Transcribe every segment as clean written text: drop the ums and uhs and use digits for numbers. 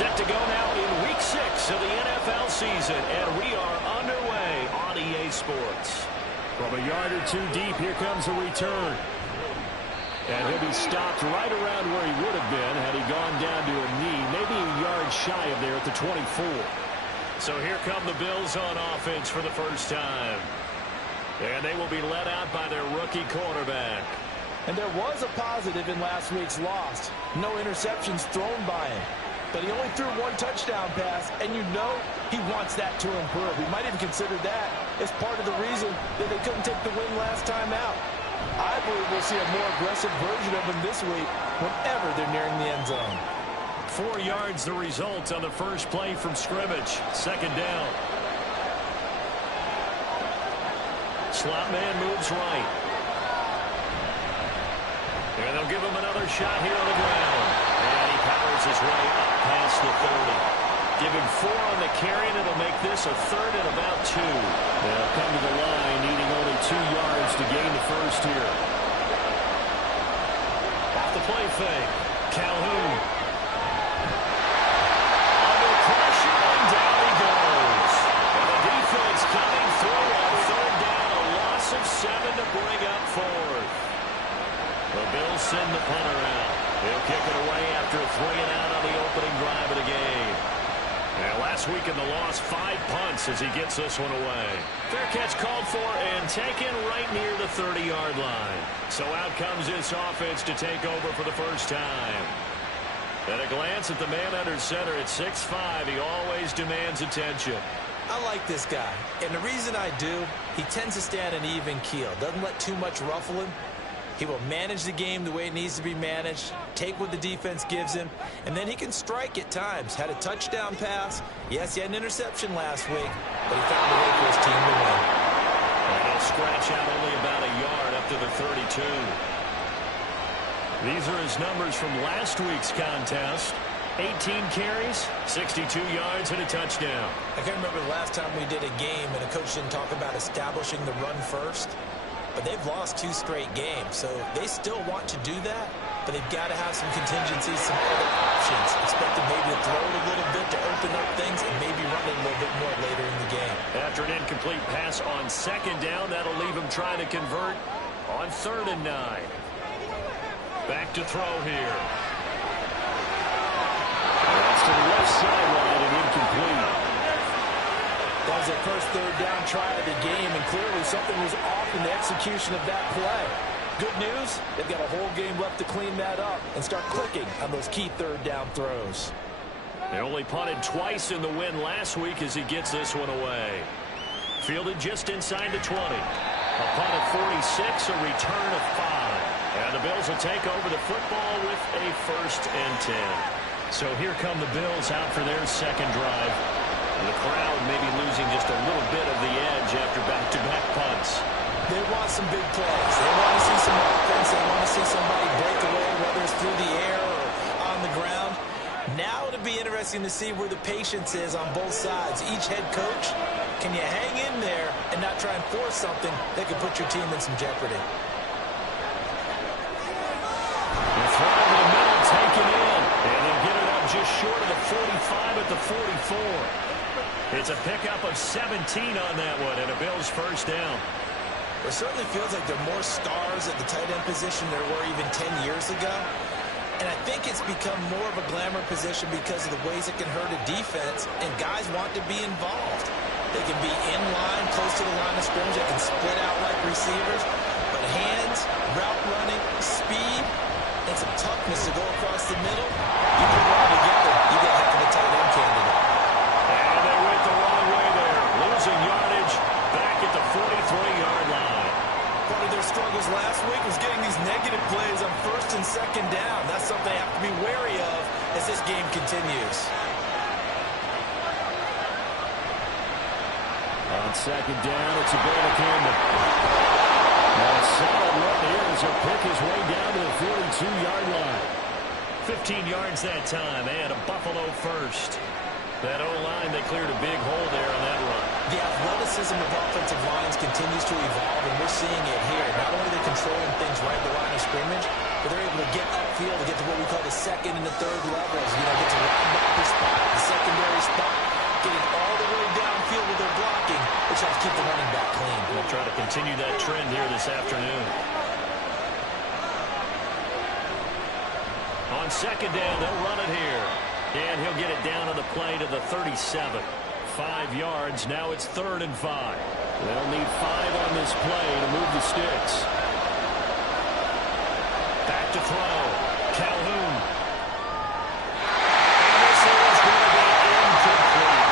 Set to go now in Week 6 of the NFL season, and we are underway on EA Sports. From a yard or two deep, here comes a return. And he'll be stopped right around where he would have been had he gone down to a knee, maybe a yard shy of there at the 24. So here come the Bills on offense for the first time. And they will be led out by their rookie quarterback. And there was a positive in last week's loss. No interceptions thrown by him. But he only threw one touchdown pass, and you know he wants that to improve. He might even consider that as part of the reason that they couldn't take the win last time out. I believe we'll see a more aggressive version of him this week whenever they're nearing the end zone. 4 yards the result on the first play from scrimmage. Second down. Slot man moves right. And they'll give him another shot here on the ground. And he powers his way up past the 30. Give him 4 on the carry, and it'll make this a third and about 2. They'll come to the line, needing only 2 yards to gain the first here. Off the play fake. Calhoun. Under pressure, and down he goes. And the defense coming through on third down. A loss of 7 to bring up 4th. The Bills send the punter out. He'll kick it away after a 3-and-out on the opening drive of the game. And last week in the loss, 5 punts as he gets this one away. Fair catch called for and taken right near the 30-yard line. So out comes this offense to take over for the first time. At a glance at the man under center at 6'5", he always demands attention. I like this guy, and the reason I do, he tends to stay on an even keel. Doesn't let too much ruffle him. He will manage the game the way it needs to be managed, take what the defense gives him, and then he can strike at times. Had a touchdown pass. Yes, he had an interception last week, but he found a way for his team to win. And he'll scratch out only about a yard up to the 32. These are his numbers from last week's contest. 18 carries, 62 yards, and a touchdown. I can't remember the last time we did a game and a coach didn't talk about establishing the run first. But they've lost 2 straight games, so they still want to do that, but they've got to have some contingencies, some other options. Expect them maybe to throw it a little bit to open up things and maybe run it a little bit more later in the game. After an incomplete pass on second down, that'll leave him trying to convert on 3rd and 9. Back to throw here. That's to the left sideline and incomplete. That was their first 3rd down try of the game, and clearly something was off in the execution of that play. Good news, they've got a whole game left to clean that up and start clicking on those key 3rd down throws. They only punted twice in the win last week as he gets this one away. Fielded just inside the 20. A punt of 46, a return of 5. And the Bills will take over the football with a 1st and 10. So here come the Bills out for their second drive. The crowd may be losing just a little bit of the edge after back-to-back punts. They want some big plays. They want to see some offense. They want to see somebody break away, whether it's through the air or on the ground. Now it'll be interesting to see where the patience is on both sides. Each head coach, can you hang in there and not try and force something that could put your team in some jeopardy? The throw over the middle taken in. And they'll get it up just short of the 45 at the 44. It's a pickup of 17 on that one, and a Bills first down. It certainly feels like there are more stars at the tight end position than there were even 10 years ago. And I think it's become more of a glamour position because of the ways it can hurt a defense, and guys want to be involved. They can be in line, close to the line of scrimmage. They can split out like receivers. But hands, route running, speed, and some toughness to go across the middle, you put it all together, you get a heck of a tight end candidate. And they went the wrong way there. Losing yardage back at the 43-yard line. Part of their struggles last week was getting these negative plays on 1st and 2nd down. That's something they have to be wary of as this game continues. On 2nd down, it's a Brandon Campbell. And a solid run here as he'll pick his way down to the 42-yard line. 15 yards that time, and a Buffalo first. That O-line, they cleared a big hole there on that run. The athleticism of offensive lines continues to evolve, and we're seeing it here. Not only are they controlling things right at the line of scrimmage, but they're able to get upfield to get to what we call the second and the third levels. You know, get to linebacker spot, the secondary spot, getting all the way downfield with their blocking, which helps keep the running back clean. We'll try to continue that trend here this afternoon. On second down, they'll run it here. And he'll get it down on the play to the 37. 5 yards. Now it's 3rd and 5. They'll need 5 on this play to move the sticks. Back to throw. Calhoun. And this is going to be incomplete.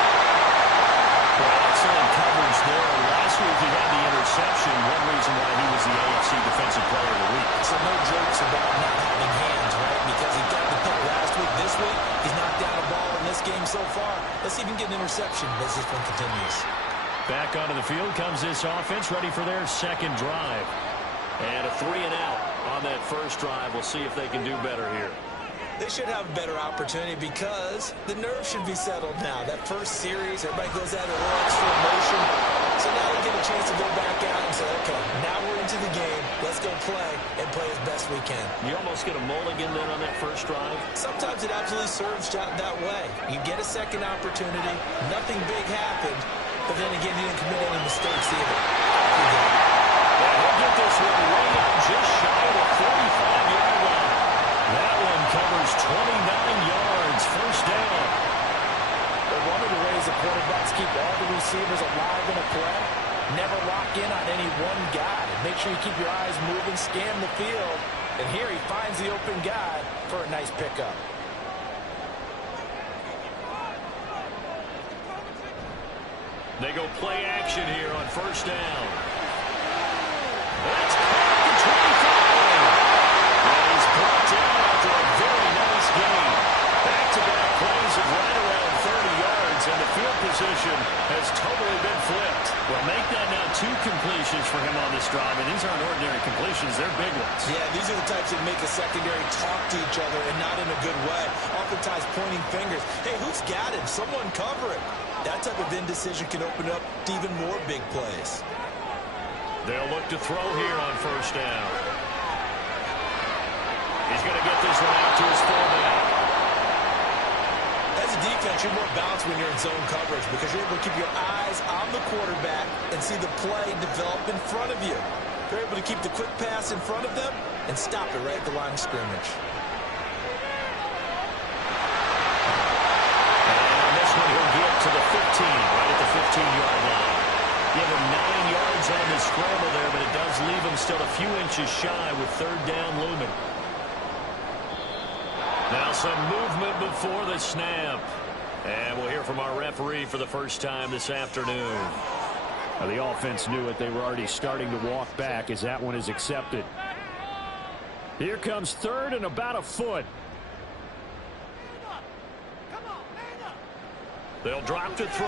Well, excellent coverage there. Last week he had the interception. One reason why he was the AFC Defensive Player of the Week. So no jokes about not having hands, right? Because he got the pick last week. This week, he's knocked down a ball in this game so far. Let's see if he can get an interception as this one continues. Back onto the field comes this offense, ready for their second drive. And a 3 and out on that first drive. We'll see if they can do better here. They should have a better opportunity because the nerves should be settled now. That first series, everybody goes out a little extra emotion. So now they get a chance to go back out and say, okay, now we're into the game. Let's go play and play as best we can. You almost get a mulligan then on that first drive. Sometimes it absolutely serves that way. You get a second opportunity. Nothing big happened. But then again, you didn't commit any mistakes either. And he'll get this one way up just shy of the 45-yard line. That one covers 29 yards. First down. But one of the ways the quarterbacks keep all the receivers alive in a play, never lock in on any one guy. Make sure you keep your eyes moving, scan the field. And here he finds the open guy for a nice pickup. They go play action here on first down. That's caught the 25. And he's brought down after a very nice game. Back-to-back plays of right around 30 yards, and the field position has totally been flipped. Well, make that now 2 completions for him on this drive, and these aren't ordinary completions. They're big ones. Yeah, these are the types that make a secondary talk to each other and not in a good way. Oftentimes pointing fingers. Hey, who's got him? Someone cover it. That type of indecision can open up to even more big plays. They'll look to throw here on first down. He's going to get this one out to his fullback. As a defense, you're more balanced when you're in zone coverage because you're able to keep your eyes on the quarterback and see the play develop in front of you. You're able to keep the quick pass in front of them and stop it right at the line of scrimmage. He'll get to the 15, right at the 15-yard line. Give him 9 yards on the scramble there, but it does leave him still a few inches shy with 3rd down looming. Now some movement before the snap. And we'll hear from our referee for the first time this afternoon. The offense knew it. They were already starting to walk back as that one is accepted. Here comes 3rd and about a foot. They'll drop to throw.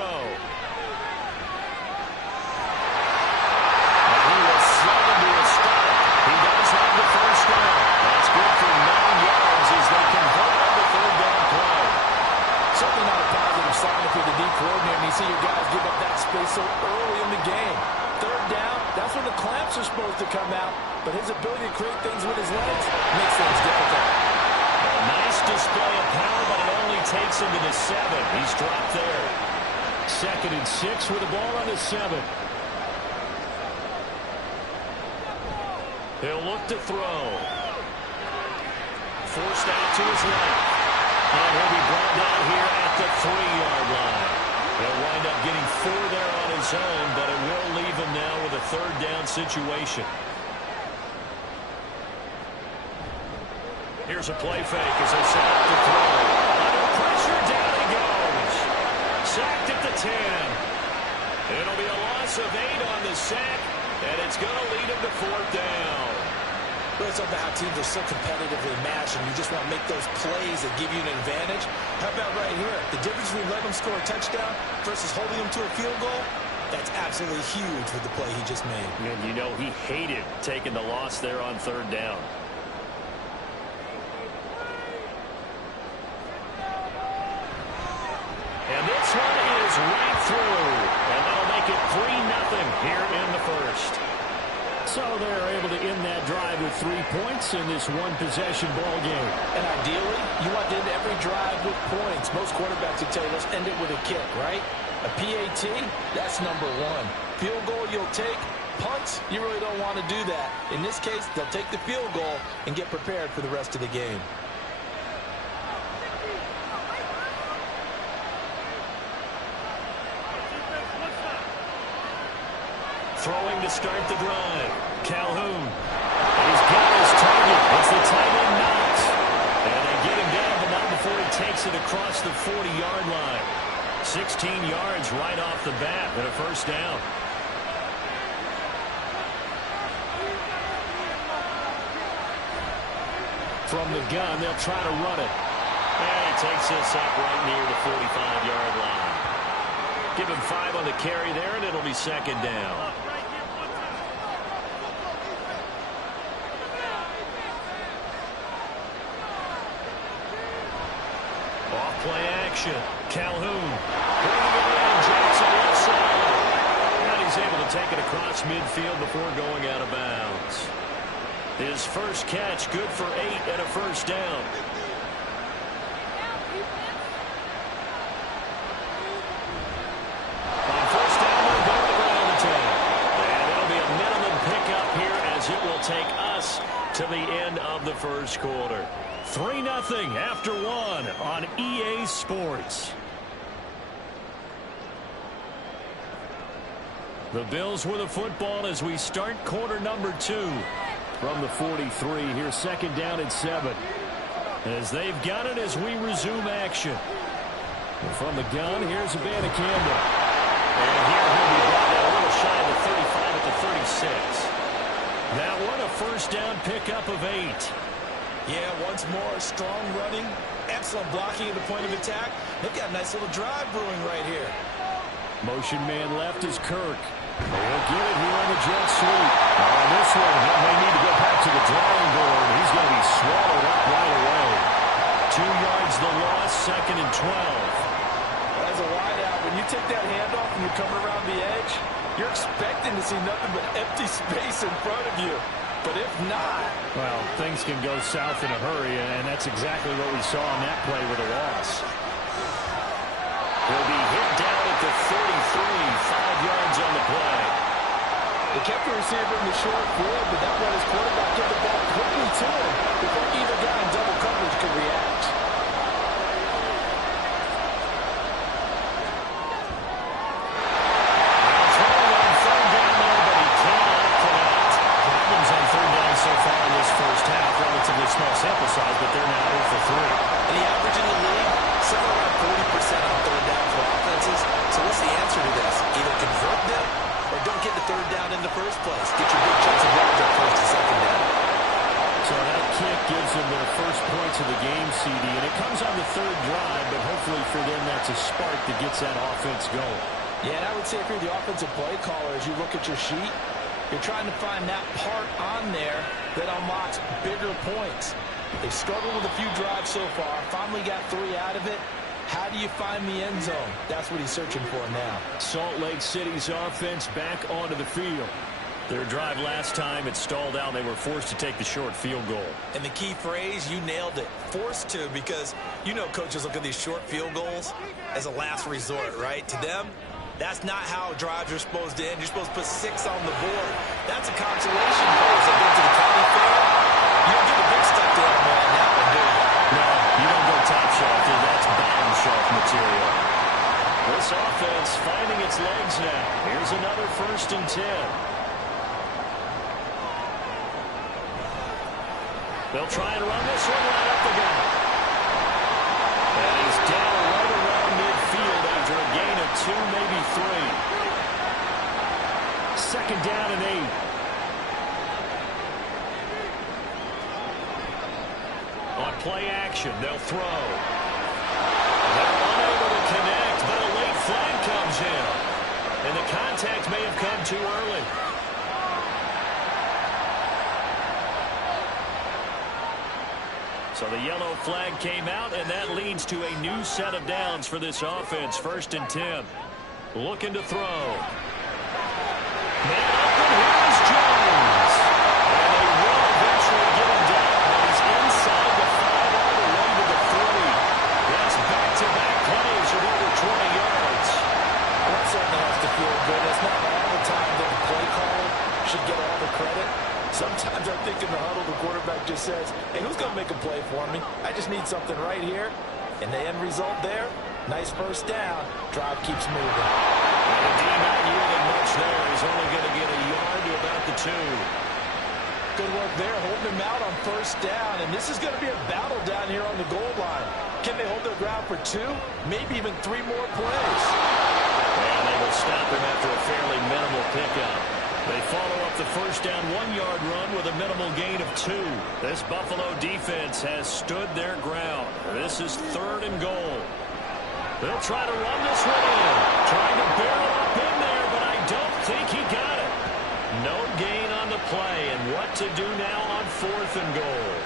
And he will slide into a stop. He does have the first down. That's good for 9 yards as they convert on the 3rd down play. Certainly not a positive sign if you're the D coordinator and you see your guys give up that space so early in the game. 3rd down, that's when the clamps are supposed to come out, but his ability to create things with his legs makes things difficult. Nice display of power, but it only takes him to the 7. He's dropped there. 2nd and 6 with the ball on the 7. He'll look to throw. Forced out to his left. And he'll be brought down here at the 3-yard line. He'll wind up getting 4 there on his own, but it will leave him now with a 3rd down situation. Here's a play fake as they set up the throw. Under pressure, down he goes. Sacked at the 10. It'll be a loss of 8 on the sack, and it's going to lead him to 4th down. Well, it's about how teams are so competitively matched, and you just want to make those plays that give you an advantage. How about right here? The difference between letting them score a touchdown versus holding them to a field goal, that's absolutely huge with the play he just made. And you know he hated taking the loss there on 3rd down. And this one is right through. And that'll make it 3-0 here in the first. So they're able to end that drive with 3 points in this one-possession ball game. And ideally, you want to end every drive with points. Most quarterbacks would tell you, let's end it with a kick, right? A PAT, that's number one. Field goal you'll take. Punts, you really don't want to do that. In this case, they'll take the field goal and get prepared for the rest of the game. Throwing to start the drive. Calhoun. He's got his target. It's the tight end Knox. And they get him down, but not before he takes it across the 40-yard line. 16 yards right off the bat and a first down. From the gun, they'll try to run it. And he takes this up right near the 45-yard line. Give him 5 on the carry there, and it'll be second down. Off-play action. Calhoun. Bringing it in. Jackson left side. And he's able to take it across midfield before going out of bounds. His first catch, good for 8 and a first down. On first down, they'll go to the ground attack. And it'll be a minimum pickup here as it will take us to the end of the first quarter. 3-0 after 1 on EA Sports. The Bills with the football as we start quarter number 2. From the 43, here's second down and 7. As they've got it as we resume action. And from the gun, here's Evander Campbell. And here he'll be brought down a little shy of the 35 at the 36. That one a first down pickup of 8. Yeah, once more, strong running, excellent blocking at the point of attack. They've got a nice little drive brewing right here. Motion man left is Kirk. They'll get it here on the jet sweep. On this one, he may need to go back to the drawing board. He's going to be swallowed up right away. 2 yards the loss, second and 12. As a wideout, when you take that handoff and you're coming around the edge, you're expecting to see nothing but empty space in front of you. But if not... Well, things can go south in a hurry, and that's exactly what we saw on that play with a loss. He'll be hit down at the 33, 5 yards on the play. They kept the receiver in the short field, but that let his quarterback get the ball quickly to him before either guy in double coverage could react. Small sample size, but they're now 0 for 3. And the average in the league, somewhere around 40% on third down for offenses. So what's the answer to this? Either convert them or don't get the third down in the first place. Get your big chunks of yards up first and second down. So that kick gives them their first points of the game, CD, and it comes on the third drive, but hopefully for them that's a spark that gets that offense going. Yeah, and I would say if you're the offensive play caller, as you look at your sheet, you're trying to find that part on there that unlocks bigger points. They've struggled with a few drives so far. Finally got 3 out of it. How do you find the end zone? That's what he's searching for now. Salt Lake City's offense back onto the field. Their drive last time, it stalled out. They were forced to take the short field goal. And the key phrase, you nailed it. Forced to, because you know coaches look at these short field goals as a last resort, right? To them, that's not how drives are supposed to end. You're supposed to put 6 on the board. That's a consolation prize. They go to the county fair. You don't get a big stuffed animal on that one, do you? No, you don't go top shelf. That's bottom shelf material. This offense finding its legs now. Here's another 1st and 10. They'll try and run this one right up the gut. And he's down right around midfield after a gain of 2, maybe 3. Second down and 8. On play action, they'll throw. They're unable to connect, but a late flag comes in. And the contact may have come too early. So the yellow flag came out, and that leads to a new set of downs for this offense. 1st and 10. Looking to throw. Man open, here is Jones. And they will eventually get him down, but he's inside the 5 all the way to the 3. That's back-to-back plays of over 20 yards. Well, that certainly has to feel good. It's not all the time that the play caller should get all the credit. Sometimes I think in the huddle, the quarterback just says, hey, who's going to make a play for me? I just need something right here. And the end result there, nice 1st down. Drive keeps moving. And the D not yielding much there. He's only going to get a yard to about the 2. Good work there, holding him out on 1st down. And this is going to be a battle down here on the goal line. Can they hold their ground for 2? Maybe even 3 more plays. And they will stop him after a fairly minimal pickup. They follow up the 1st down 1-yard run with a minimal gain of 2. This Buffalo defense has stood their ground. This is 3rd and goal. They'll try to run this one in. Trying to barrel up in there, but I don't think he got it. No gain on the play, and what to do now on 4th and goal.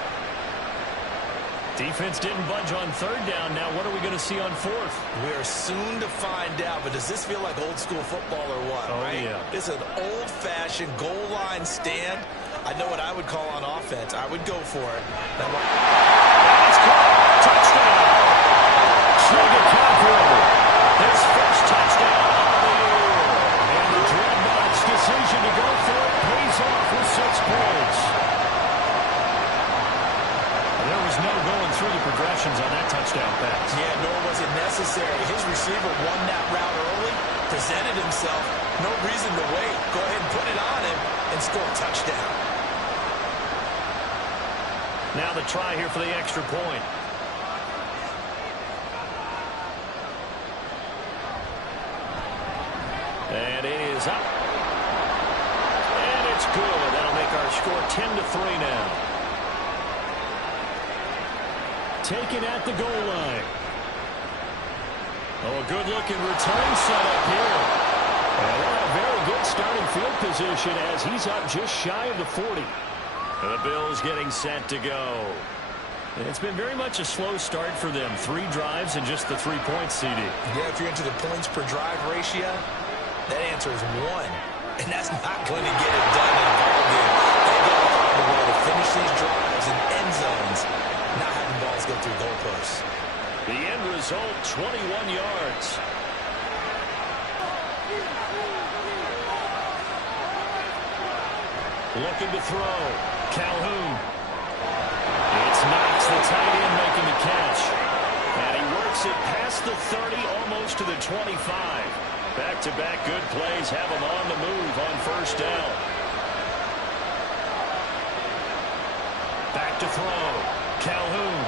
Defense didn't budge on 3rd down. Now what are we going to see on 4th? We're soon to find out, but does this feel like old school football or what? Oh, right? yeah. It's an old-fashioned goal line stand. I know what I would call on offense. I would go for it. That's caught. Touchdown. Chigga his first touchdown of the year. And the Dreadnoughts' decision to go for it pays off with 6 points. There was no going through the progressions on that touchdown pass. Yeah, nor was it necessary. His receiver won that route early, presented himself. No reason to wait. Go ahead and put it on him and score a touchdown. Now the try here for the extra point. And it is up. And it's good. That'll make our score 10-3 now. Taken at the goal line. Oh, a good-looking return set up here. And a very good starting field position as he's up just shy of the 40. And the Bills getting set to go. And it's been very much a slow start for them. 3 drives and just the 3 points, CD. Yeah, if you're into the points per drive ratio, that answer is 1. And that's not going to get it done in a ball game. They got to find a way to finish these drives in end zones, not having balls go through goalposts. The end result, 21 yards. Looking to throw. Calhoun. It's Knox, the tight end, making the catch. And he works it past the 30, almost to the 25. Back-to-back good plays have him on the move on 1st down. Back to throw. Calhoun.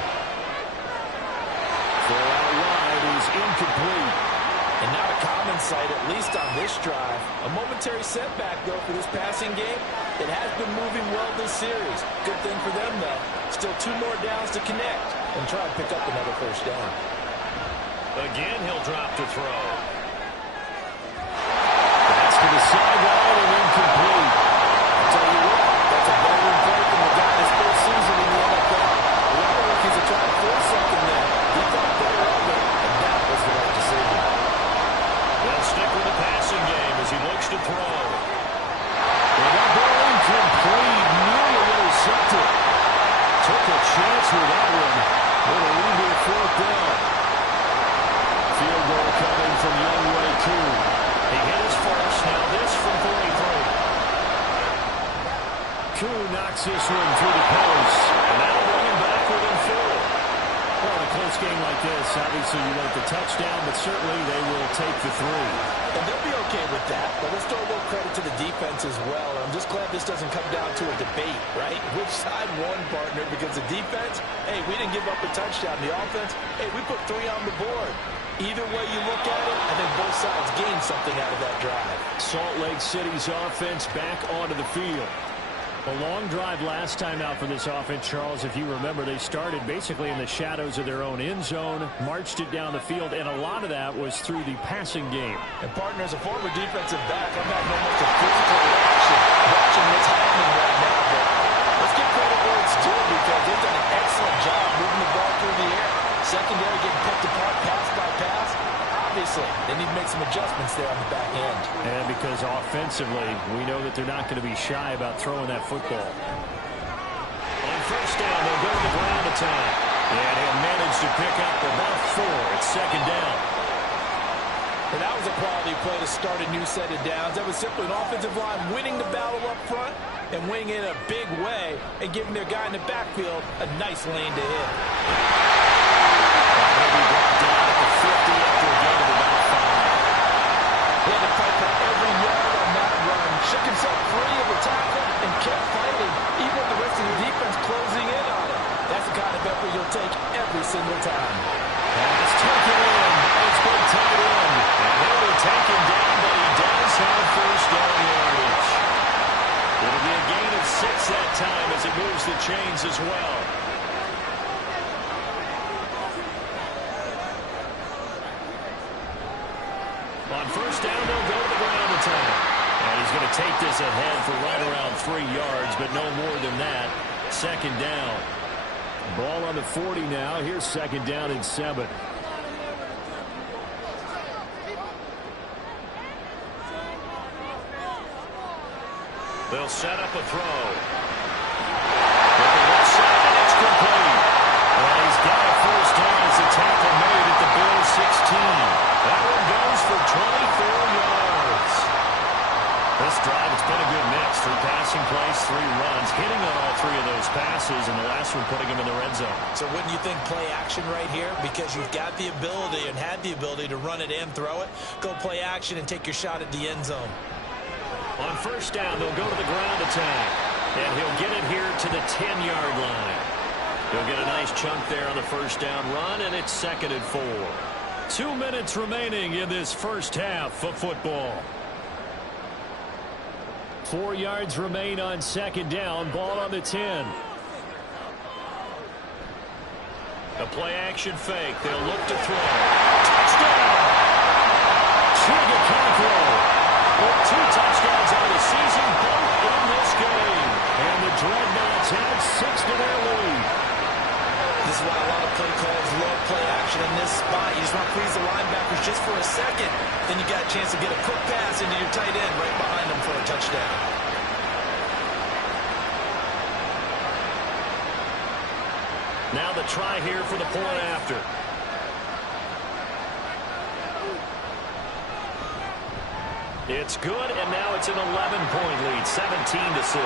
Throw out wide is incomplete. And not a common sight, at least on this drive. A momentary setback, though, for this passing game. It has been moving well this series. Good thing for them, though. Still 2 more downs to connect and try and pick up another 1st down. Again, he'll drop to throw. That's to the sideline and incomplete. I'll tell you what, that's a veteran play from the guy his first season in the NFL. A lot of rookies are trying to force something there. He thought better of it, and that was the right decision. They'll stick with the passing game as he looks to throw. And that ball incomplete, nearly intercepted. Took a chance with that one. With a lead here 4th down. Field goal coming from Younghoe Koo. He hit his first, now this from 43. Koo knocks this one through the post. And that'll bring him back within 4. Well, in a close game like this, obviously you want the touchdown, but certainly they will take the 3. And they'll be okay with that, but let's throw a little credit to the defense as well. I'm just glad this doesn't come down to a debate, right? Which side won, partner? Because the defense, hey, we didn't give up a touchdown. The offense, hey, we put 3 on the board. Either way you look at it, I think both sides gained something out of that drive. Salt Lake City's offense back onto the field. A long drive last time out for this offense, Charles. If you remember, they started basically in the shadows of their own end zone, marched it down the field, and a lot of that was through the passing game. And, partner, as a former defensive back, I'm having almost a physical reaction watching what's happening right now. But let's give credit where it's too, because they've done an excellent job moving the ball through the air. Secondary getting picked apart pass by pass. Obviously, they need to make some adjustments there on the back end. And because offensively, we know that they're not going to be shy about throwing that football. On first down, they'll go to the ground attack. And he'll manage to pick up about 4. It's second down. And that was a quality play to start a new set of downs. That was simply an offensive line winning the battle up front and winning it in a big way and giving their guy in the backfield a nice lane to hit. He'll be brought down at the 50 after a gain of about 5. He had to fight for every yard on that run. Shook himself free of the tackle and kept fighting, even with the rest of the defense closing in on him. That's the kind of effort you'll take every single time. And it's taken in. It's been tied in. And they will take him down, but he does have first down yardage. It'll be a gain of 6 that time as it moves the chains as well. On first down, they'll go to the ground attack. And he's going to take this ahead for right around 3 yards, but no more than that. Second down. Ball on the 40 now. Here's second down and 7. They'll set up a throw. With the left side, and it's complete. And he's got a first down as a tackle made at the Bills' 16. That one goes for 24 yards. This drive, it's been a good mix. 3 passing plays, 3 runs, hitting on all 3 of those passes, and the last one putting him in the red zone. So wouldn't you think play action right here? Because you've got the ability and had the ability to run it and throw it. Go play action and take your shot at the end zone. On first down, they'll go to the ground attack. And he'll get it here to the 10-yard line. He'll get a nice chunk there on the first down run, and it's second and 4. 2 minutes remaining in this first half of football. 4 yards remain on second down. Ball on the 10. A play-action fake. They'll look to throw. Touchdown! Chigacancro with 2 touchdowns on the season, both in this game. And the Dreadnoughts add 6 to their lead. This is why a lot of play calls love play action in this spot. You just want to freeze the linebackers just for a second. Then you got a chance to get a quick pass into your tight end right behind them for a touchdown. Now the try here for the point after. It's good, and now it's an 11-point lead, 17-6.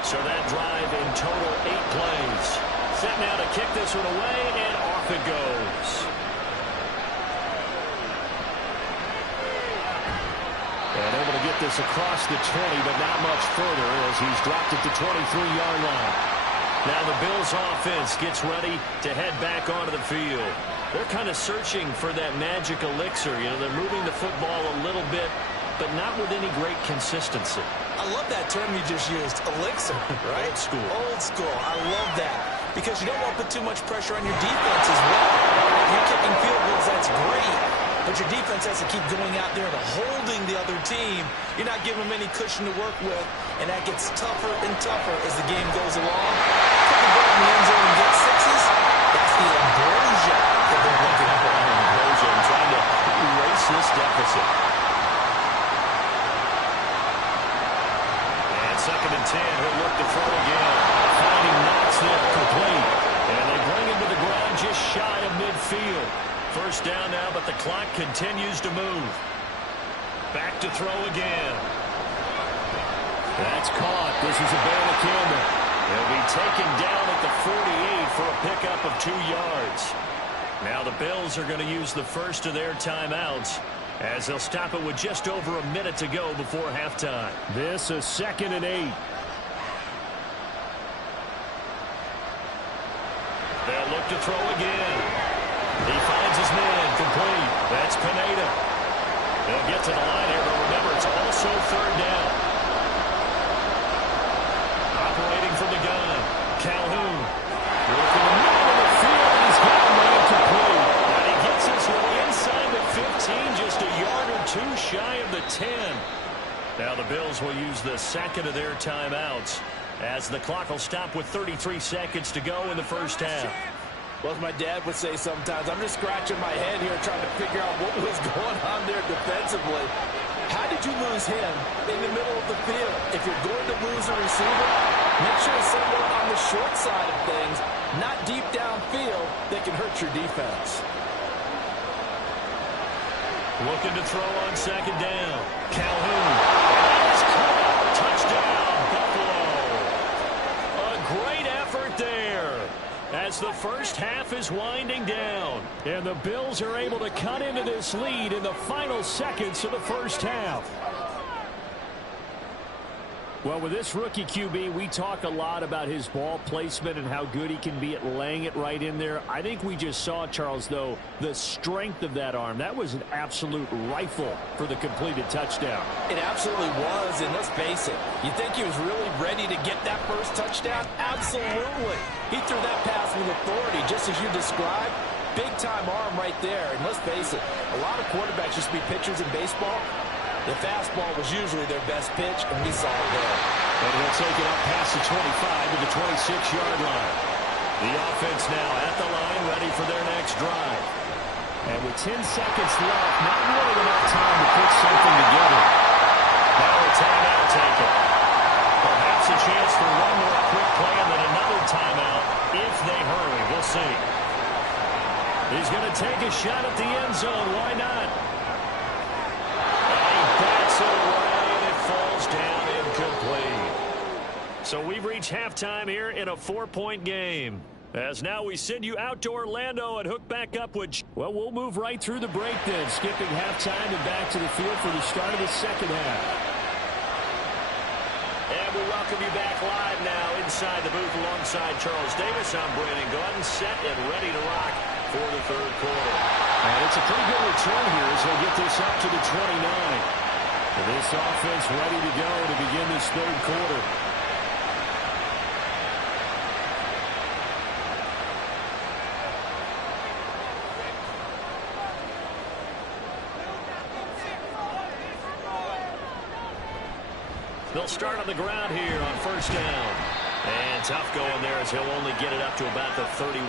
So that drive in total 8 plays. Set now to kick this one away, and off it goes. And able to get this across the 20, but not much further as he's dropped it to 23-yard line. Now the Bills offense gets ready to head back onto the field. They're kind of searching for that magic elixir. You know, they're moving the football a little bit, but not with any great consistency. I love that term you just used, elixir, right? Old school. Old school. I love that because you don't want to put too much pressure on your defense as well. If you're kicking field goals, that's great, but your defense has to keep going out there and holding the other team. You're not giving them any cushion to work with, and that gets tougher and tougher as the game goes along. If you go in the end zone and get 6s, that's the ambrosia that they're looking for. Ambrosia and trying to erase this deficit. And second and 10, he'll look to throw again. Finding Knox there, complete. And they bring him to the ground just shy of midfield. First down now, but the clock continues to move. Back to throw again. That's caught. This is a Bama Campbell. He'll be taken down at the 48 for a pickup of 2 yards. Now the Bills are going to use the first of their timeouts as they'll stop it with just over a minute to go before halftime. This is second and 8. They'll look to throw again. He finds his man, complete. That's Pineda. They'll get to the line here, but remember, it's also third down. Operating from the gun, Calhoun. Working the middle of the field, and he's got a man complete. And he gets his way inside the 15, just a yard or 2 shy of the 10. Now the Bills will use the second of their timeouts as the clock will stop with 33 seconds to go in the first half. Well, as my dad would say sometimes, I'm just scratching my head here trying to figure out what was going on there defensively. How did you lose him in the middle of the field? If you're going to lose a receiver, make sure it's someone on the short side of things, not deep downfield, that can hurt your defense. Looking to throw on second down. Calhoun. That is caught. Touchdown, Buffalo. A great effort there as the first half is winding down. And the Bills are able to cut into this lead in the final seconds of the first half. Well, with this rookie QB, we talk a lot about his ball placement and how good he can be at laying it right in there. I think we just saw, Charles, though, the strength of that arm. That was an absolute rifle for the completed touchdown. It absolutely was, and let's face it, you think he was really ready to get that first touchdown? Absolutely. He threw that pass with authority, just as you described. Big-time arm right there, and let's face it, a lot of quarterbacks used to be pitchers in baseball. The fastball was usually their best pitch, and we saw it there. And he'll take it up past the 25 to the 26-yard line. The offense now at the line, ready for their next drive. And with 10 seconds left, not really enough time to put something together. Now a timeout taken. Perhaps a chance for one more quick play and then another timeout if they hurry. We'll see. He's going to take a shot at the end zone. Why not? So we've reached halftime here in a 4-point game. As now we send you out to Orlando and hook back up with... Well, we'll move right through the break then, skipping halftime and back to the field for the start of the second half. And we welcome you back live now inside the booth alongside Charles Davis. I'm Brandon Gaudin, set and ready to rock for the third quarter. And it's a pretty good return here as they get this up to the 29. And this offense ready to go to begin this third quarter. They'll start on the ground here on first down. And tough going there as he'll only get it up to about the 31.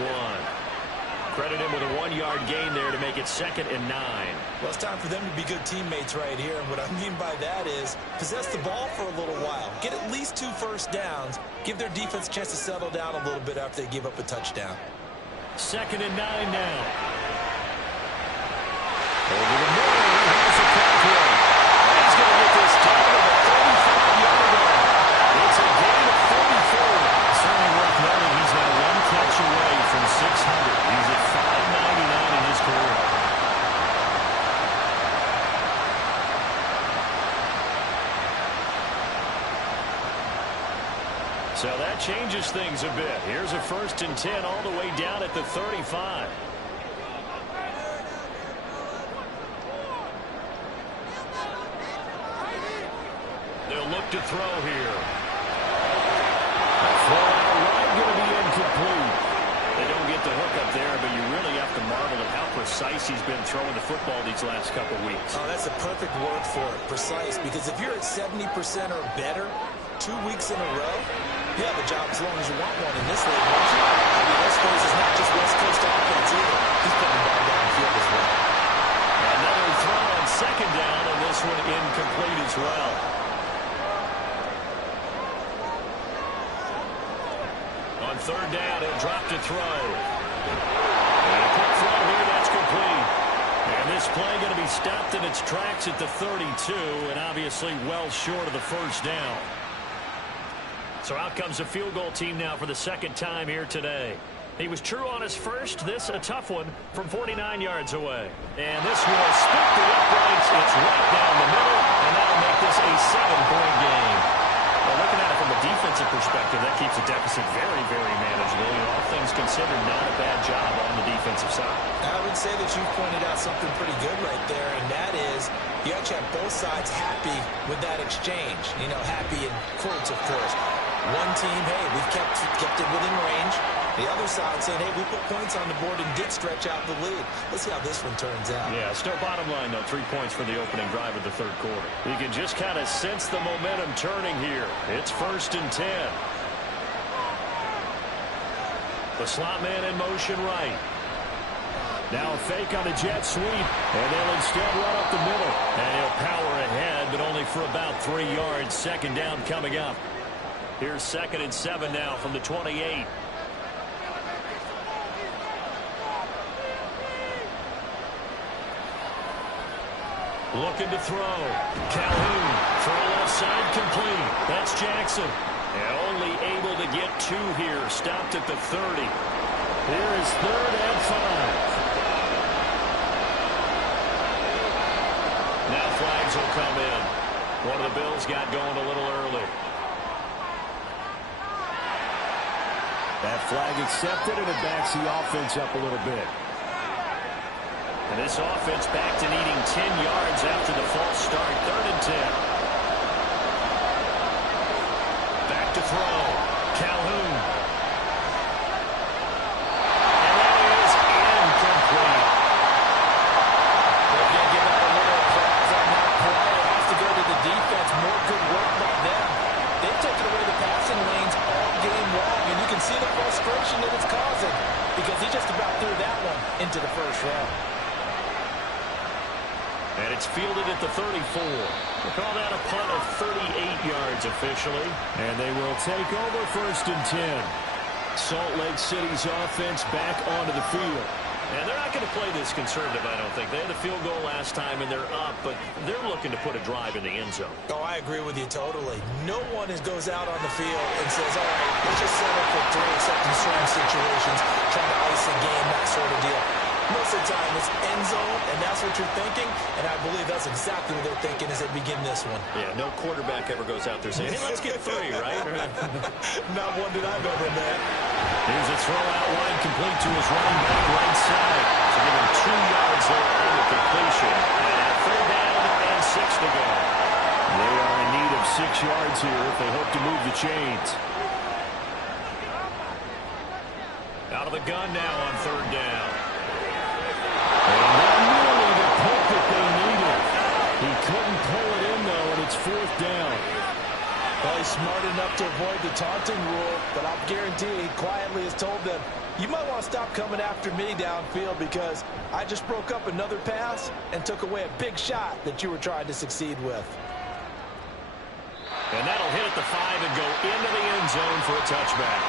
Credit him with a 1-yard gain there to make it 2nd and 9. Well, it's time for them to be good teammates right here. And what I mean by that is possess the ball for a little while. Get at least 2 first downs. Give their defense a chance to settle down a little bit after they give up a touchdown. 2nd and 9 now. Over the middle, he has a pathway. He's going to get this down to the 35-yard line. It's a gain of 44. Certainly worth noting he's now 1 catch away from 600. He's at 599 in his career. So that changes things a bit. Here's a 1st and 10 all the way down at the 35. They'll look to throw here. Throw out wide, going to be incomplete. They don't get the hook up there, but you really have to marvel at how precise he's been throwing the football these last couple weeks. Oh, that's a perfect word for it, precise, because if you're at 70% or better 2 weeks in a row, you have a job as long as you want one in this league. I mean, let's face it's not just West Coast offense either. He's putting the ball downfield as well. Another throw on 2nd down, and this one incomplete as well. On 3rd down, he'll drop to throw. And a quick throw here, that's complete. And this play going to be stopped in its tracks at the 32, and obviously well short of the first down. So out comes a field goal team now for the 2nd time here today. He was true on his first. This a tough one from 49 yards away. And this will split the uprights. It's right down the middle, and that'll make this a 7-point game. Well, looking at it from a defensive perspective, that keeps the deficit very, very manageable. You know, all things considered, not a bad job on the defensive side. I would say that you pointed out something pretty good right there, and that is you actually have both sides happy with that exchange. You know, happy in quotes, of course. One team, hey, we've kept it within range. The other side saying, hey, we put points on the board and did stretch out the lead. Let's see how this one turns out. Yeah, still bottom line, though, 3 points for the opening drive of the third quarter. You can just kind of sense the momentum turning here. It's 1st and 10. The slot man in motion right. Now a fake on the jet sweep, and they'll instead run up the middle. And he'll power ahead, but only for about 3 yards. Second down coming up. Here's 2nd and 7 now from the 28. Looking to throw. Calhoun, throw left side complete. That's Jackson. And only able to get 2 here. Stopped at the 30. Here is 3rd and 5. Now flags will come in. One of the Bills got going a little early. That flag accepted, and it backs the offense up a little bit. And this offense back to needing 10 yards after the false start. 3rd and 10. Back to throw. Calhoun. And that is incomplete. They're going to give out a little applause on that play. It has to go to the defense. More good work by them. They've taken away the passing lanes all game long, and you can see the frustration that it's causing because he just about threw that one into the first round. And it's fielded at the 34. We'll call that a punt of 38 yards officially. And they will take over 1st and 10. Salt Lake City's offense back onto the field. And they're not going to play this conservative, I don't think. They had a field goal last time, and they're up, but they're looking to put a drive in the end zone. Oh, I agree with you totally. No one goes out on the field and says, all right, let's just set up for 3 except in certain situations, trying to ice a game, that sort of deal. Most of the time, it's end zone, and that's what you're thinking, and I believe that's exactly what they're thinking as they begin this one. Yeah, no quarterback ever goes out there saying, hey, let's get 3, right? Not one that I've ever met. Here's a throw out wide, complete to his running back right side. So give him 2 yards there on the completion. And 3rd down and 6 to go. They are in need of 6 yards here if they hope to move the chains. Out of the gun now on 3rd down. And not nearly the punt that they needed. He couldn't pull it in, though, and it's 4th down. Well, he's smart enough to avoid the taunting rule, but I'll guarantee he quietly has told them, you might want to stop coming after me downfield because I just broke up another pass and took away a big shot that you were trying to succeed with. And that'll hit at the 5 and go into the end zone for a touchback.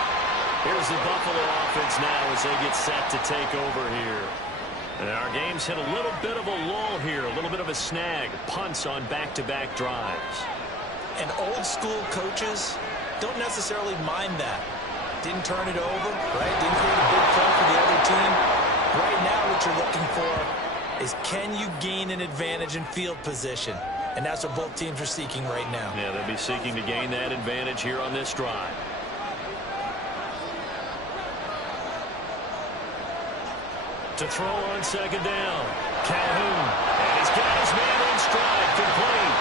Here's the Buffalo offense now as they get set to take over here. And our game's hit a little bit of a lull here, a little bit of a snag. Punts on back-to-back drives. And old-school coaches don't necessarily mind that. Didn't turn it over, right? Didn't create a big play for the other team. Right now what you're looking for is can you gain an advantage in field position? And that's what both teams are seeking right now. Yeah, they'll be seeking to gain that advantage here on this drive. To throw on 2nd down. Calhoun. And he's got his man in stride. Complete.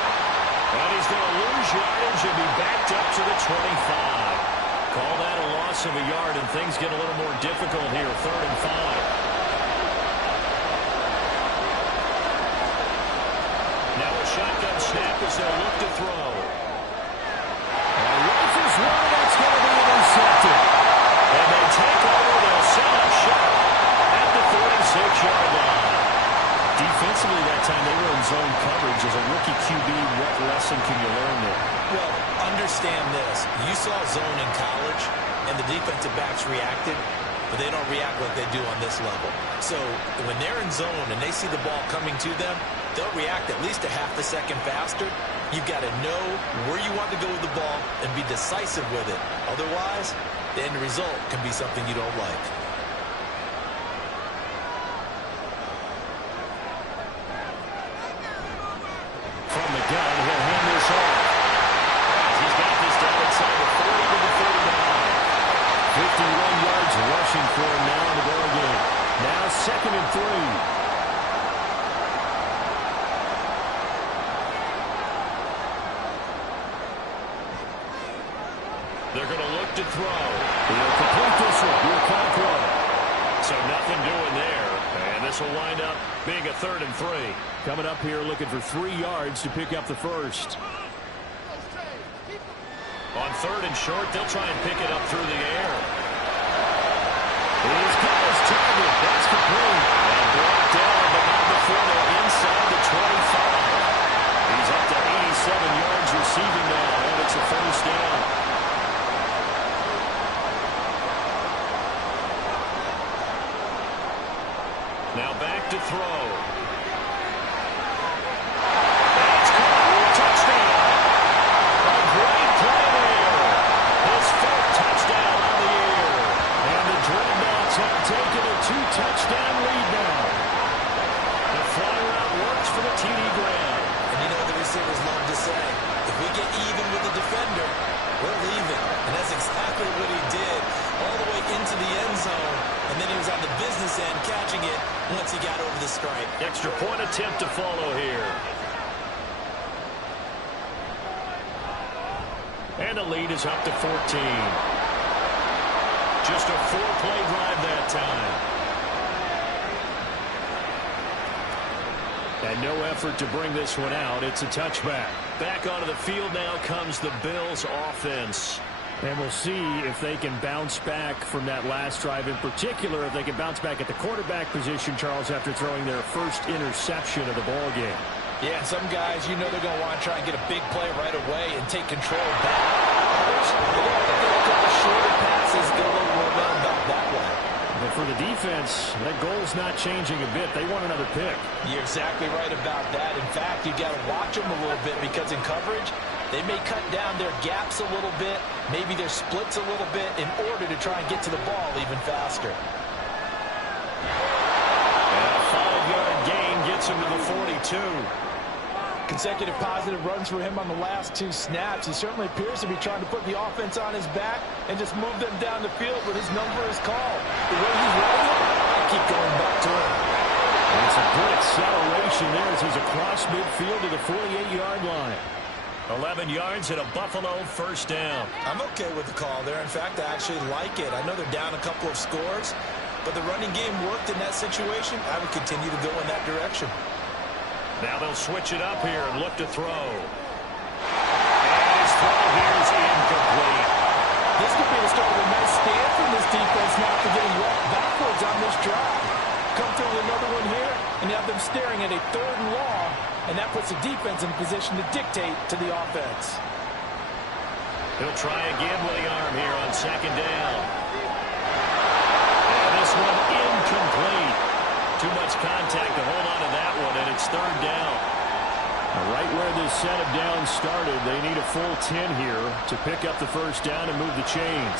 And he's going to lose yardage and be backed up to the 25. Call that a loss of a yard, and things get a little more difficult here. 3rd and 5. Now a shotgun snap as they'll look to throw. And rifles one, that's going to be intercepted. And they take over. They'll set up shop at the 46-yard line. Defensively that time, they were in zone coverage. As a rookie QB, what lesson can you learn there? Well, understand this. You saw zone in college, and the defensive backs reacted, but they don't react like they do on this level. So when they're in zone and they see the ball coming to them, they'll react at least a half a second faster. You've got to know where you want to go with the ball and be decisive with it. Otherwise, the end result can be something you don't like. From the gun, he'll hand this off. As he's got this down inside the 40 to the 39. 51 yards rushing for him now in the ball game. Now 2nd and 3. They're going to look to throw. He'll complete this one. He'll Conquer. So nothing doing there. And this will wind up being a 3rd and 3. Coming up here looking for 3 yards to pick up the first. On 3rd and short, they'll try and pick it up through the air. He's got his target. That's complete. And brought down, but not before they're inside the 25. He's up to 87 yards receiving now, and it's a first down. Now back to throw. That's caught. Touchdown. A great play there. His fourth touchdown on the year. And the Dreadnoughts have taken a 2-touchdown lead now. The fly route works for the TD Graham. And you know the receivers love to say, if we get even with the defender, we're leaving. And that's exactly what he did, all the way into the end zone. And then he was on the business end catching it once he got over the stripe. Extra point attempt to follow here. And the lead is up to 14. Just a 4-play drive that time. And no effort to bring this one out. It's a touchback. Back onto the field now comes the Bills offense. And we'll see if they can bounce back from that last drive, in particular, if they can bounce back at the quarterback position, Charles, after throwing their first interception of the ball game. Yeah, some guys, you know they're going to want to try and get a big play right away and take control back. Others, they're going to get a couple shorter passes, get a little more run back that way. But for the defense, that goal's not changing a bit. They want another pick. You're exactly right about that. In fact, you got to watch them a little bit because in coverage, they may cut down their gaps a little bit, maybe their splits a little bit in order to try and get to the ball even faster. And a 5-yard gain gets him to the 42. Consecutive positive runs for him on the last 2 snaps. He certainly appears to be trying to put the offense on his back and just move them down the field when his number is called. The way he's running it, I keep going back to him. And it's a good acceleration there as he's across midfield to the 48-yard line. 11 yards and a Buffalo first down. I'm okay with the call there. In fact, I actually like it. I know they're down a couple of scores, but the running game worked in that situation. I would continue to go in that direction. Now they'll switch it up here and look to throw. And his throw here is incomplete. This could be the start of a nice stand from this defense now after getting walked backwards on this drive. Come through with another one here, and you have them staring at a 3rd and long, and that puts the defense in position to dictate to the offense. He'll try again with the arm here on 2nd down. And this one incomplete. Too much contact to hold on to that one, and it's 3rd down. Right where this set of downs started, they need a full 10 here to pick up the first down and move the chains.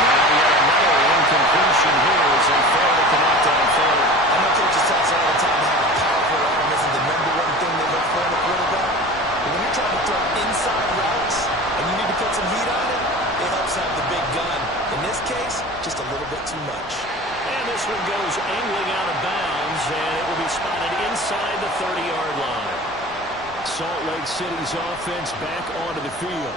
Now we have another incompletion here as they fail to connect on 3rd. I know coaches talk all the time how a powerful arm isn't the number one thing they look for in a quarterback. But when you're trying to throw inside routes and you need to put some heat on it, it helps have the big gun. In this case, just a little bit too much. And this one goes angling out of bounds, and it will be spotted inside the 30-yard line. Salt Lake City's offense back onto the field.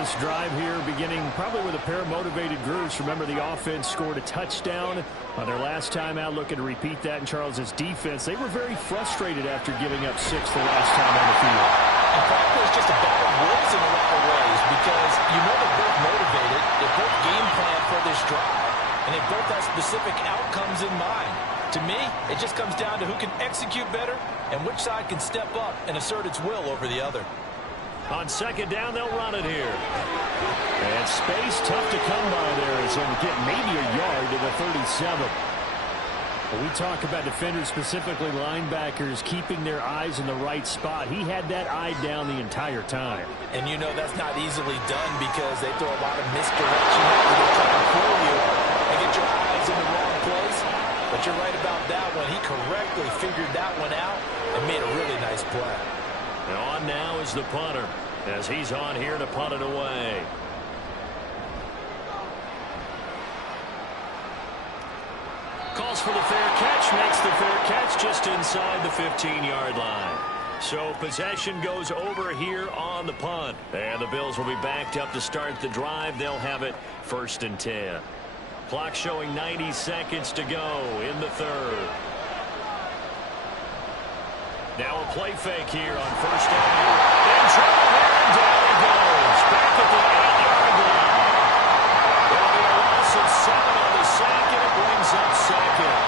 This drive here beginning probably with a pair of motivated groups. Remember, the offense scored a touchdown on their last time out, looking to repeat that in Charles's defense. They were very frustrated after giving up 6 the last time on the field. In fact, there's just a battle of wills in a lot of ways because you know they're both motivated. They both game plan for this drive, and they both have specific outcomes in mind. To me, it just comes down to who can execute better and which side can step up and assert its will over the other. On 2nd down, they'll run it here. And space tough to come by there as they'll get maybe a yard to the 37. When we talk about defenders, specifically linebackers, keeping their eyes in the right spot. He had that eye down the entire time. And you know that's not easily done because they throw a lot of misdirection after they try to fool you and get your eyes in the wrong place. But you're right about that one. He correctly figured that one out and made a really nice play. And on now is the punter as he's on here to punt it away. Calls for the fair catch, makes the fair catch just inside the 15-yard line. So possession goes over here on the punt. And the Bills will be backed up to start the drive. They'll have it 1st and 10. Clock showing 90 seconds to go in the 3rd. Now a play fake here on 1st down. In trouble there, and down he goes. Back at the 8-yard line. Well, the sack, and it brings up second.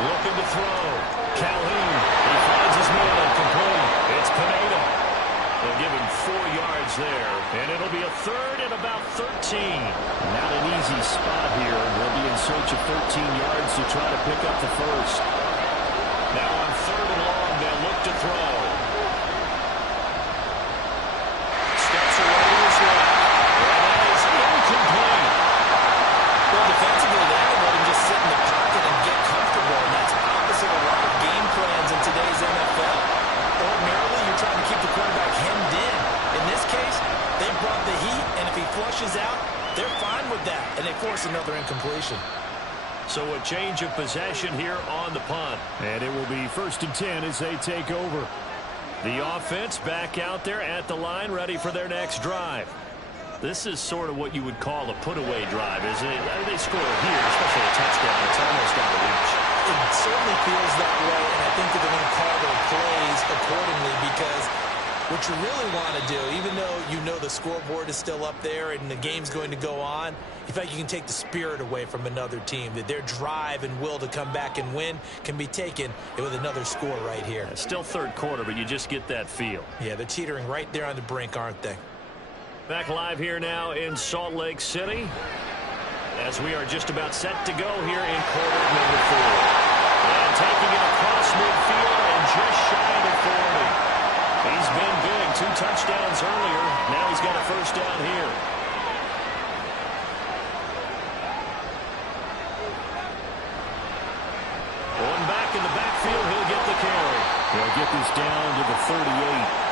Looking to throw. Calhoun. He finds his man complete. It's Pineda. They'll give him 4 yards there, and it'll be a third and about 13. Not an easy spot here. They'll be in search of 13 yards to try to pick up the first. Now on 3rd and long, they'll look to throw. Steps away to his left. And that is incomplete. Well, defensively, they haven't let him just sit in the pocket and get comfortable, and that's opposite a lot of game plans in today's NFL. Ordinarily, you're trying to keep the quarterback hemmed in. In this case, they brought the heat, and if he flushes out, they're fine with that, and they force another incompletion. So a change of possession here on the punt. And it will be 1st and 10 as they take over. The offense back out there at the line, ready for their next drive. This is sort of what you would call a put-away drive, isn't it? They score here, especially a touchdown. It's almost out of reach. It certainly feels that way, and I think that they're going to call their plays accordingly because what you really want to do, even though you know the scoreboard is still up there and the game's going to go on, in fact, you can take the spirit away from another team, that their drive and will to come back and win can be taken with another score right here. It's still 3rd quarter, but you just get that feel. Yeah, they're teetering right there on the brink, aren't they? Back live here now in Salt Lake City as we are just about set to go here in quarter number 4. And taking it across midfield and just shy of 40. He's been big. 2 touchdowns earlier. Now he's got a first down here. Going back in the backfield, he'll get the carry. They'll get this down to the 38.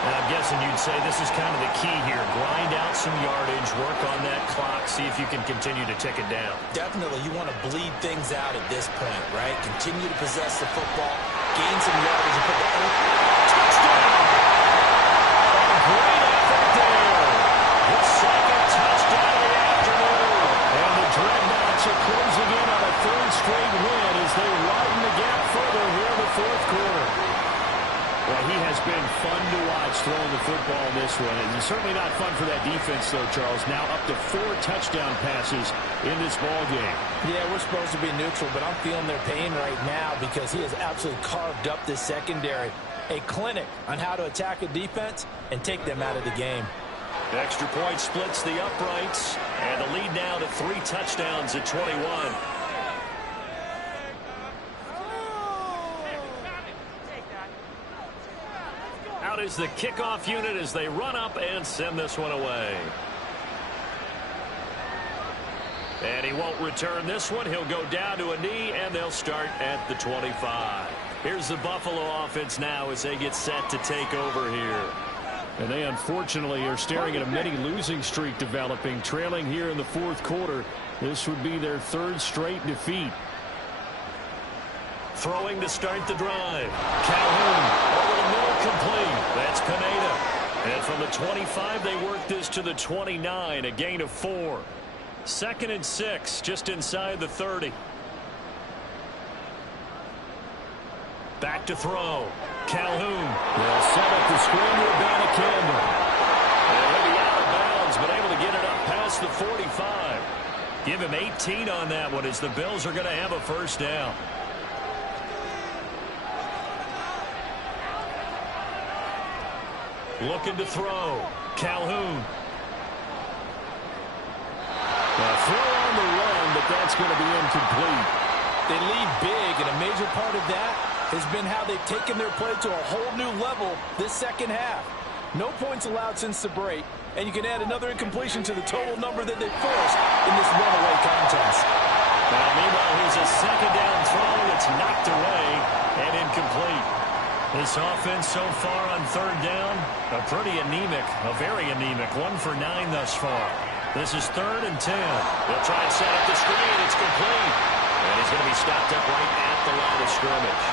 And I'm guessing you'd say this is kind of the key here. Grind out some yardage, work on that clock, see if you can continue to tick it down. Definitely, you want to bleed things out at this point, right? Continue to possess the football, gain some yardage, and put the touchdown! A great effort there. The 2nd touchdown of the afternoon. And the Dreadnoughts are closing in on a 3rd straight win as they widen the gap further here in the 4th quarter. Well, he has been fun to watch throwing the football in this one. And it's certainly not fun for that defense, though, Charles. Now up to 4 touchdown passes in this ball game. Yeah, we're supposed to be neutral, but I'm feeling their pain right now because he has absolutely carved up this secondary. A clinic on how to attack a defense and take them out of the game. The extra point splits the uprights, and the lead now to 3 touchdowns at 21. Out is the kickoff unit as they run up and send this one away. And he won't return this one. He'll go down to a knee, and they'll start at the 25. Here's the Buffalo offense now as they get set to take over here. And they unfortunately are staring at a mini losing streak developing, trailing here in the 4th quarter. This would be their 3rd straight defeat. Throwing to start the drive. Calhoun over the middle, complete. That's Pineda. And from the 25, they work this to the 29, a gain of 4. 2nd and 6, just inside the 30. Back to throw. Calhoun. They'll set up the screen with Banacanda. And he'll be out of bounds, but able to get it up past the 45. Give him 18 on that one as the Bills are going to have a first down. Looking to throw. Calhoun. A throw on the run, but that's going to be incomplete. They lead big, and a major part of that has been how they've taken their play to a whole new level this 2nd half. No points allowed since the break, and you can add another incompletion to the total number that they forced in this runaway contest. Now, meanwhile, here's a 2nd down throw. It's knocked away and incomplete. This offense so far on 3rd down, a pretty anemic, a very anemic. 1 for 9 thus far. This is 3rd and 10. They'll try and set up the screen. It's complete. And he's going to be stopped up right at the line of scrimmage.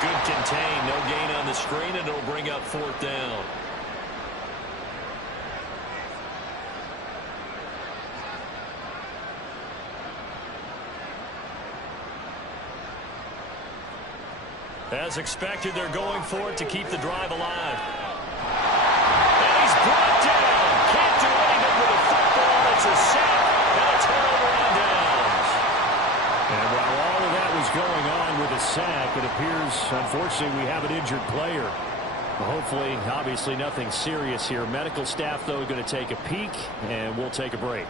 Good contain, no gain on the screen, and it'll bring up 4th down. As expected, they're going for it to keep the drive alive. And he's brought down. Can't do anything with a football. It's a sack and a turnover on downs. And while all of that was going on with a sack, it appears, unfortunately, we have an injured player. Hopefully, obviously, nothing serious here. Medical staff, though, going to take a peek, and we'll take a break.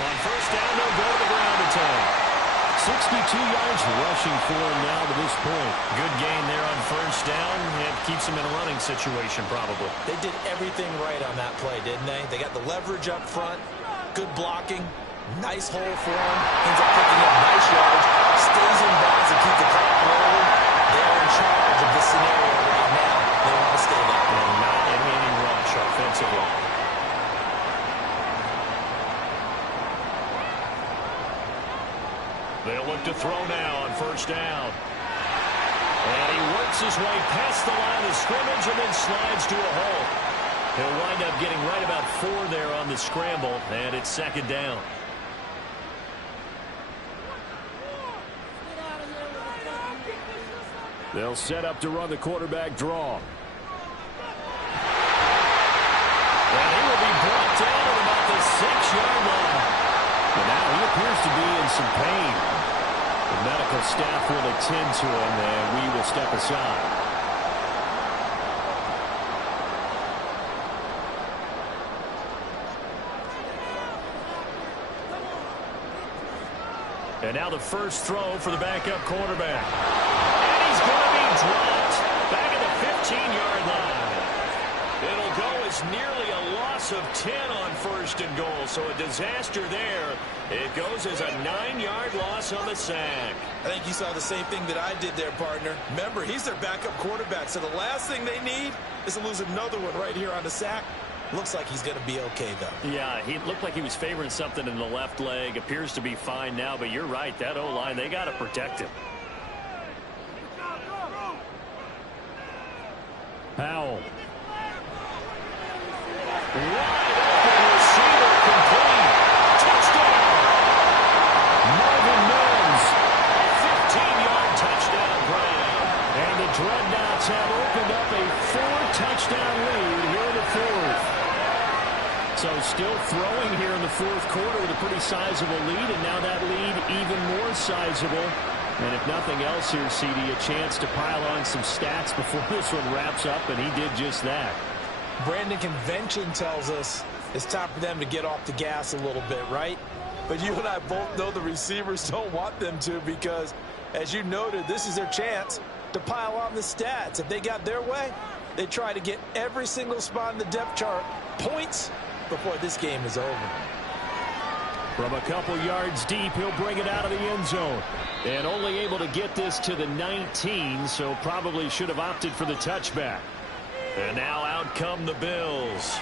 On first down, they'll go to the ground attack. 62 yards rushing for him now to this point. Good gain there on first down. It keeps him in a running situation, probably. They did everything right on that play, didn't they? They got the leverage up front, good blocking, nice hole for him, ends up picking up nice yards, stays in bounds and keep the clock rolling. They're in charge of this scenario right now. They want to stay that way. And not in any rush offensively. They'll look to throw now on first down. And he works his way past the line of scrimmage and then slides to a hole. He'll wind up getting right about 4 there on the scramble, and it's second down. They'll set up to run the quarterback draw. And he will be brought down at about the 6-yard line. But now he appears to be in some pain. The medical staff will attend to him, and we will step aside. And now the first throw for the backup quarterback. And he's going to be dropped back at the 15-yard line. It'll go as nearly a loss of 10 on first and goal. So a disaster there. It goes as a 9-yard loss on the sack. I think you saw the same thing that I did there, partner. Remember, he's their backup quarterback, so the last thing they need is to lose another one right here on the sack. Looks like he's going to be okay, though. Yeah, he looked like he was favoring something in the left leg. Appears to be fine now, but you're right. That O-line, they got to protect him. Powell. Wide open receiver complete. Touchdown. Marvin Mims. 15-yard touchdown grab. And the Dreadnoughts have opened up a 4-touchdown lead here in the fourth. So still throwing here in the fourth quarter with a pretty sizable lead, and now that lead even more sizable. And if nothing else here, CD, a chance to pile on some stats before this one wraps up, and he did just that. Brandon, convention tells us it's time for them to get off the gas a little bit, right? But you and I both know the receivers don't want them to because, as you noted, this is their chance to pile on the stats. If they got their way, they try to get every single spot in the depth chart points before this game is over. From a couple yards deep, he'll bring it out of the end zone. And only able to get this to the 19, so probably should have opted for the touchback. And now out come the Bills.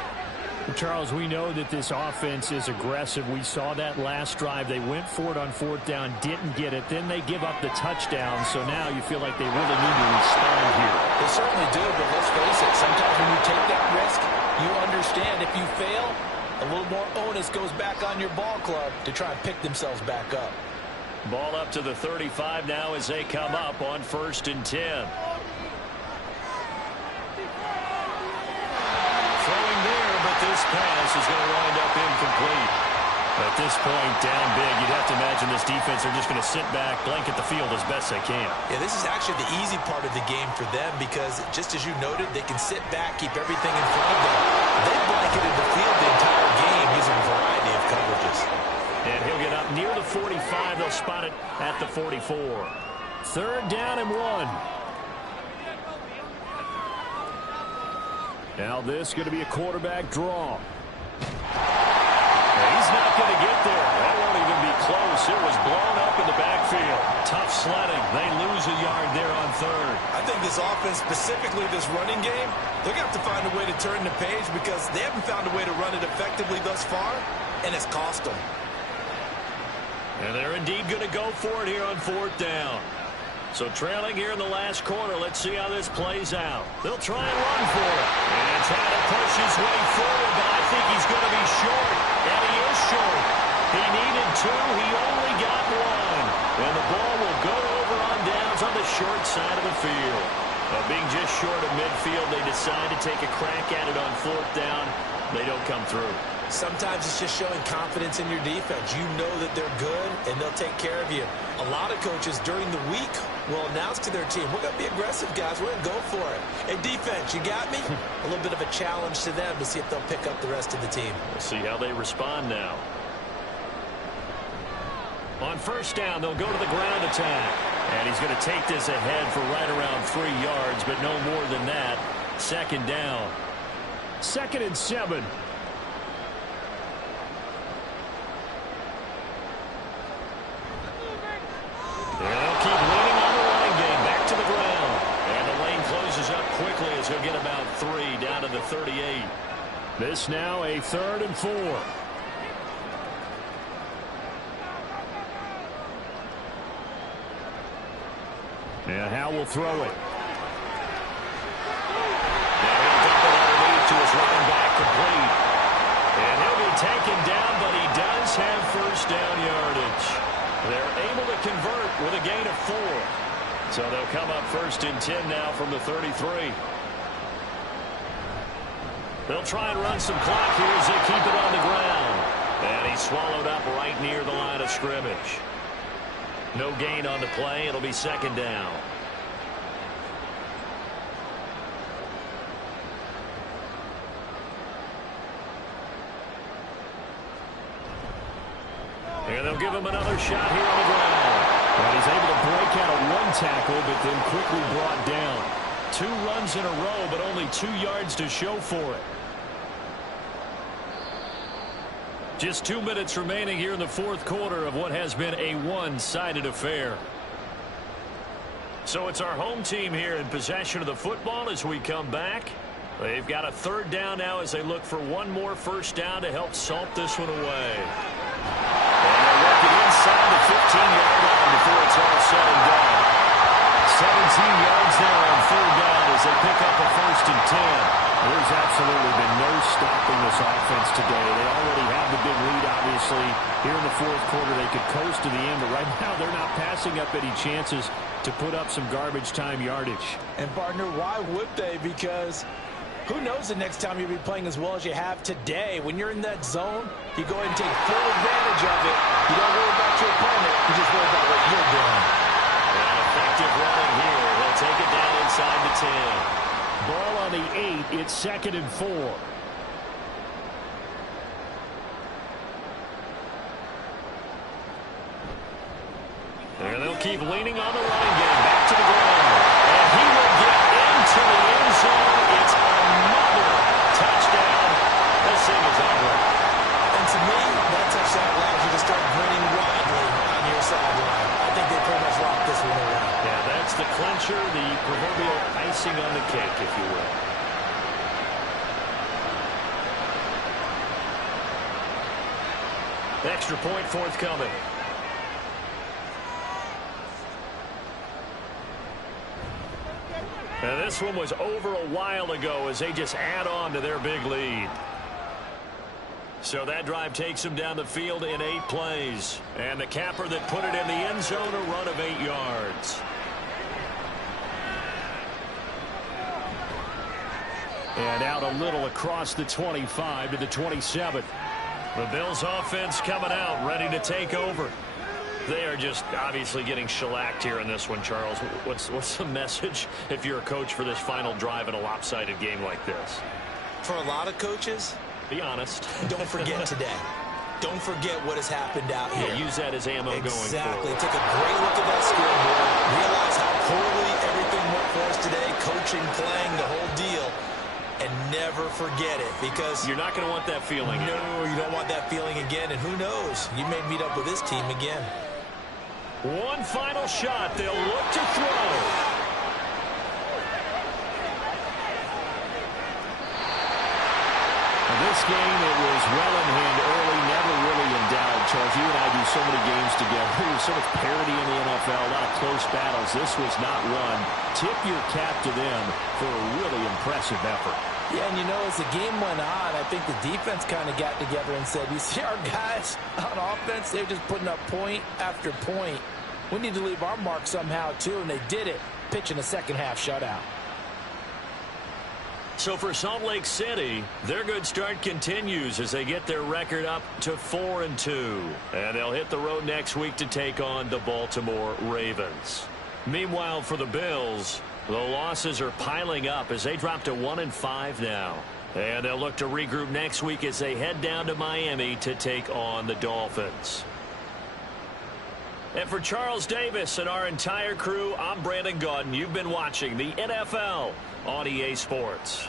Charles, we know that this offense is aggressive. We saw that last drive. They went for it on fourth down, didn't get it. Then they give up the touchdown. So now you feel like they really need to respond here. They certainly do, but let's face it. Sometimes when you take that risk, you understand if you fail, a little more onus goes back on your ball club to try and pick themselves back up. Ball up to the 35 now as they come up on 1st and 10. Throwing there, but this pass is going to wind up incomplete. At this point, down big, you'd have to imagine this defense are just going to sit back, blanket the field as best they can. Yeah, this is actually the easy part of the game for them because, just as you noted, they can sit back, keep everything in front of them. They blanketed the field the entire game using a variety of coverages. And he'll get up near the 45. They'll spot it at the 44. 3rd down and 1. Now this is going to be a quarterback draw. He's not going to get there. That won't even be close. It was blown up in the backfield. Tough sledding. They lose a yard there on 3rd. I think this offense, specifically this running game, they're going to have to find a way to turn the page because they haven't found a way to run it effectively thus far, and it's cost them. And they're indeed going to go for it here on 4th down. So trailing here in the last quarter, let's see how this plays out. They'll try and run for it. And try to push his way forward, but I think he's going to be short. And he is short. He needed 2. He only got 1. And the ball will go over on downs on the short side of the field. Being just short of midfield, they decide to take a crack at it on fourth down. They don't come through. Sometimes it's just showing confidence in your defense. You know that they're good, and they'll take care of you. A lot of coaches during the week will announce to their team, we're going to be aggressive, guys. We're going to go for it. Hey, defense, you got me? A little bit of a challenge to them to see if they'll pick up the rest of the team. We'll see how they respond now. On first down, they'll go to the ground attack. And he's going to take this ahead for right around 3 yards, but no more than that. Second down. 2nd and 7. They'll keep leaning on the running game. Back to the ground. And the lane closes up quickly as he'll get about 3 down to the 38. This now a 3rd and 4. And Howe will throw it. Now he'll dump it underneath to his running back complete. And he'll be taken down, but he does have first down yardage. They're able to convert with a gain of 4. So they'll come up 1st and 10 now from the 33. They'll try and run some clock here as they keep it on the ground. And he's swallowed up right near the line of scrimmage. No gain on the play. It'll be 2nd down. And they'll give him another shot here on the ground. And he's able to break out of 1 tackle, but then quickly brought down. 2 runs in a row, but only 2 yards to show for it. Just 2 minutes remaining here in the 4th quarter of what has been a one-sided affair. So it's our home team here in possession of the football as we come back. They've got a 3rd down now as they look for one more first down to help salt this one away. And they're working inside the 15-yard line before it's all said and done. 17 yards there on 3rd down as they pick up a 1st and 10. There's absolutely been no stopping this offense today. They already have the big lead, obviously. Here in the 4th quarter, they could coast to the end, but right now they're not passing up any chances to put up some garbage time yardage. And, partner, why would they? Because who knows the next time you'll be playing as well as you have today. When you're in that zone, you go ahead and take full advantage of it. You don't worry about your opponent. You just worry about what you're doing. And effective running here. They'll take it down inside the 10. Ball on the 8. It's 2nd and 4. And they'll keep leaning on the running game. Back to the ground. And he will get into the end zone. It's another touchdown. This thing is over. And to me, that touchdown allows you to start grinning widely on your sideline. I think they pretty much locked this one away. Yeah, that's the clincher, the proverbial icing on the cake, if you will. Extra point forthcoming. And this one was over a while ago as they just add on to their big lead. So that drive takes them down the field in 8 plays. And the capper that put it in the end zone, a run of 8 yards. And out a little across the 25 to the 27. The Bills offense coming out, ready to take over. They are just obviously getting shellacked here in this one, Charles. What's the message if you're a coach for this final drive in a lopsided game like this? For a lot of coaches, be honest. Don't forget today. Don't forget what has happened out here. Yeah, use that as ammo going forward. Exactly. Take a great look at that scoreboard. Realize how poorly everything went for us today. Coaching, playing, the whole deal. And never forget it, because you're not going to want that feeling. No, you don't want that feeling again. And who knows? You may meet up with this team again. One final shot. They'll look to throw. This game, it was well in hand early, never really in doubt. Charles, you and I do so many games together. There's so much parity in the NFL, a lot of close battles. This was not one. Tip your cap to them for a really impressive effort. Yeah, and you know, as the game went on, I think the defense kind of got together and said, you see our guys on offense, they're just putting up point after point. We need to leave our mark somehow, too, and they did it, pitching a second-half shutout. So for Salt Lake City, their good start continues as they get their record up to 4-2. And they'll hit the road next week to take on the Baltimore Ravens. Meanwhile, for the Bills, the losses are piling up as they drop to 1-5 now. And they'll look to regroup next week as they head down to Miami to take on the Dolphins. And for Charles Davis and our entire crew, I'm Brandon Gaudin. You've been watching the NFL on EA Sports.